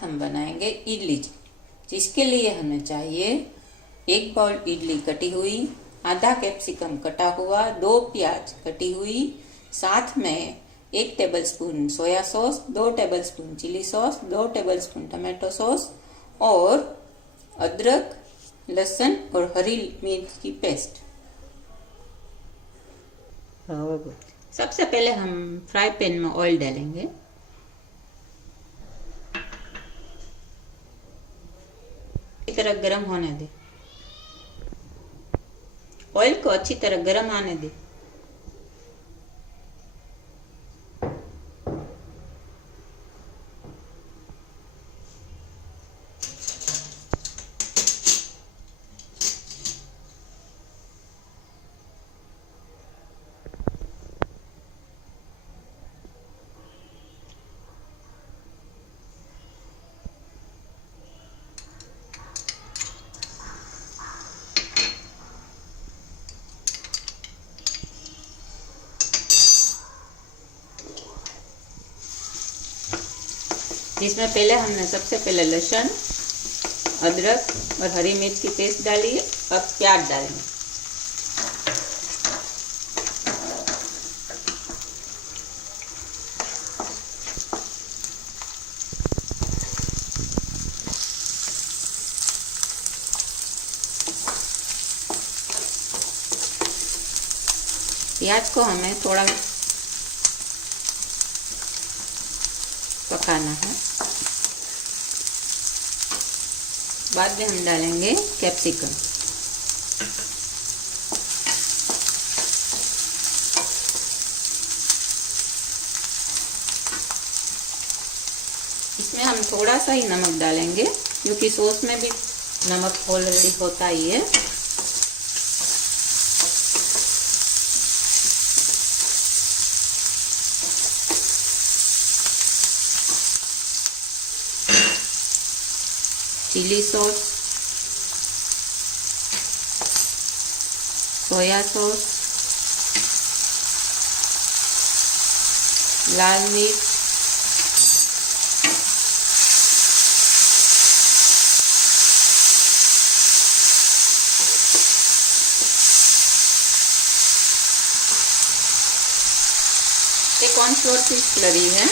हम बनाएंगे इडली, जिसके लिए हमें चाहिए 1 बाउल इडली कटी हुई, आधा कैप्सिकम कटा हुआ, 2 प्याज कटी हुई, साथ में 1 tablespoon soya sauce, 2 tablespoon chilli sauce, 2 tablespoon tomato sauce और अदरक, लहसुन और हरी मिर्च की पेस्ट। सबसे पहले हम फ्राई पैन में ऑयल डालेंगे। अच्छी तरह गर्म होने दे, ऑयल को अच्छी तरह गर्म आने दे। जिसमें पहले हमने सबसे पहले लहसुन, अदरक और हरी मिर्च की पेस्ट डाली है। अब प्याज डालेंगे। प्याज को हमें थोड़ा पकाना है। बाद में हम डालेंगे कैप्सिकम। इसमें हम थोड़ा सा ही नमक डालेंगे, क्योंकि सॉस में भी नमक ऑलरेडी होता ही है। चिली सॉस, सोया सॉस, लाल मिर्च, ये कॉर्नफ्लोर की स्लरी है।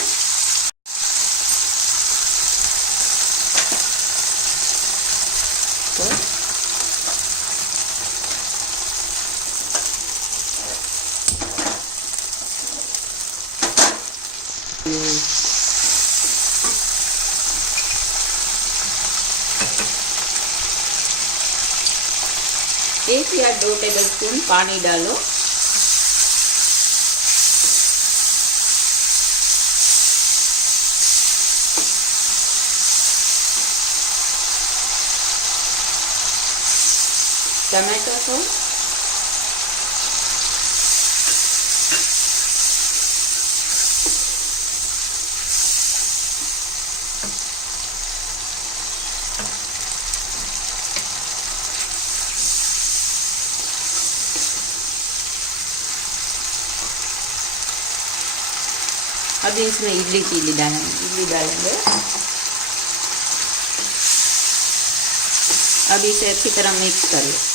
एक या 2 टेबलस्पून पानी डालो। टमाटो सॉस, अब इसमें इडली डालेंगे। अब इसे अच्छी तरह मिक्स कर लो।